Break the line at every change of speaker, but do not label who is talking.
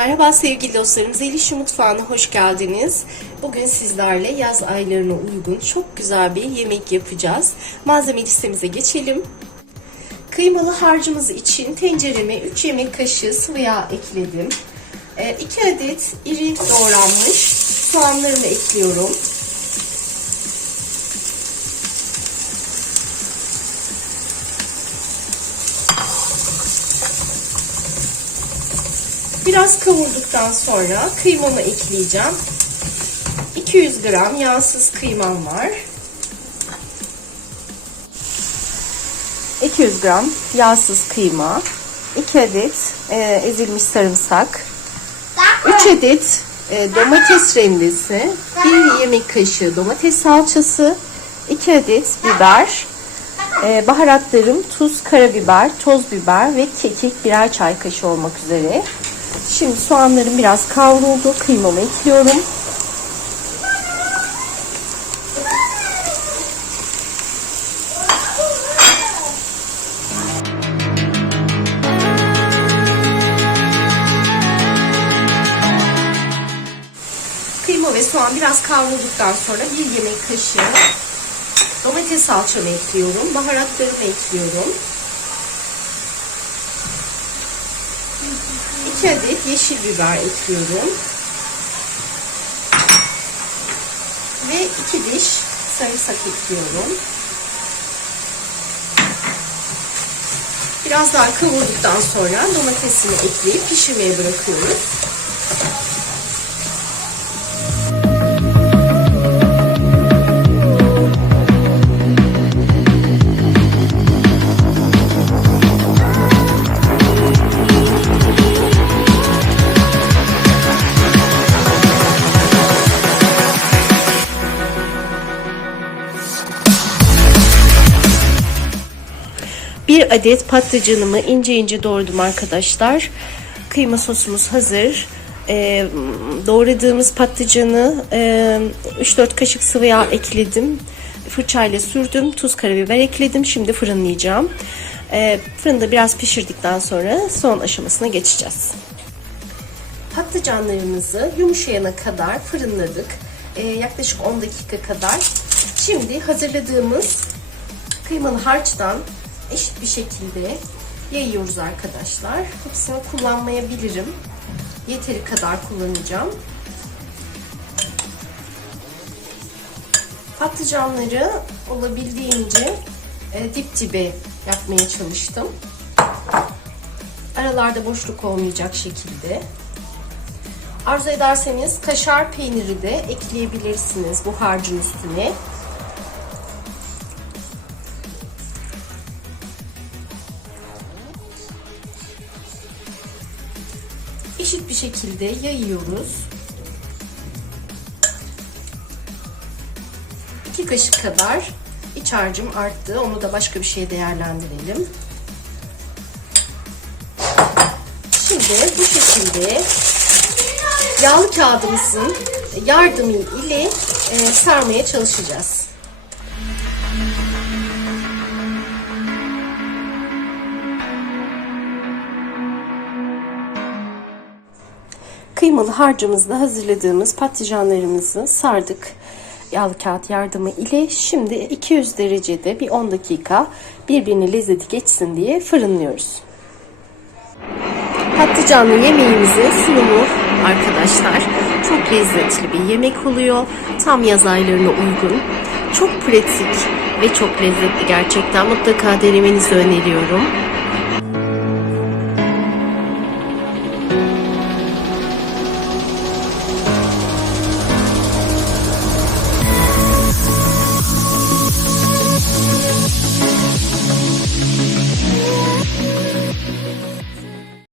Merhaba sevgili dostlarım. Zelişi Mutfağı'na hoş geldiniz. Bugün sizlerle yaz aylarına uygun çok güzel bir yemek yapacağız. Malzeme listemize geçelim. Kıymalı harcımız için tencereme 3 yemek kaşığı sıvı yağ ekledim. 2 adet iri doğranmış soğanlarımı ekliyorum. Biraz kavurduktan sonra kıymamı ekleyeceğim. 200 gram yağsız kıymam var. 200 gram yağsız kıyma, 2 adet e, ezilmiş sarımsak, 3 adet e, domates rendesi, 1 yemek kaşığı domates salçası, 2 adet biber, e, baharatlarım tuz, karabiber, toz biber ve kekik birer çay kaşığı olmak üzere. Şimdi soğanlarım biraz kavruldu. Kıymamı ekliyorum. Kıyma ve soğan biraz kavrulduktan sonra bir yemek kaşığı domates salçamı ekliyorum. Baharatlarımı ekliyorum. 2 adet yeşil biber ekliyorum. Ve 2 diş sarımsak ekliyorum. Biraz daha kavurduktan sonra domatesini ekleyip pişirmeye bırakıyoruz. Bir adet patlıcanımı ince ince doğradım arkadaşlar. Kıyma sosumuz hazır. Ee, doğradığımız patlıcanı e, 3-4 kaşık sıvı yağ ekledim. Fırçayla sürdüm. Tuz, karabiber ekledim. Şimdi fırınlayacağım. Ee, fırında biraz pişirdikten sonra son aşamasına geçeceğiz. Patlıcanlarımızı yumuşayana kadar fırınladık. Ee, yaklaşık 10 dakika kadar. Şimdi hazırladığımız kıymalı harçtan eşit bir şekilde yayıyoruz arkadaşlar. Hepsini kullanmayabilirim. Yeteri kadar kullanacağım. Patlıcanları olabildiğince e, dip dibe yapmaya çalıştım. Aralarda boşluk olmayacak şekilde. Arzu ederseniz kaşar peyniri de ekleyebilirsiniz bu harcın üstüne. Eşit bir şekilde yayıyoruz. 2 kaşık kadar iç harcım arttı. Onu da başka bir şeye değerlendirelim. Şimdi bu şekilde yağlı kağıdımızın yardımı ile e, sarmaya çalışacağız. Kıymalı harcımızda hazırladığımız patlıcanlarımızı sardık yağlı kağıt yardımı ile şimdi 200 derecede bir 10 dakika birbirine lezzeti geçsin diye fırınlıyoruz. Patlıcanlı yemeğimizin sunumu arkadaşlar çok lezzetli bir yemek oluyor. Tam yaz aylarına uygun. Çok pratik ve çok lezzetli gerçekten. Mutlaka denemenizi öneriyorum.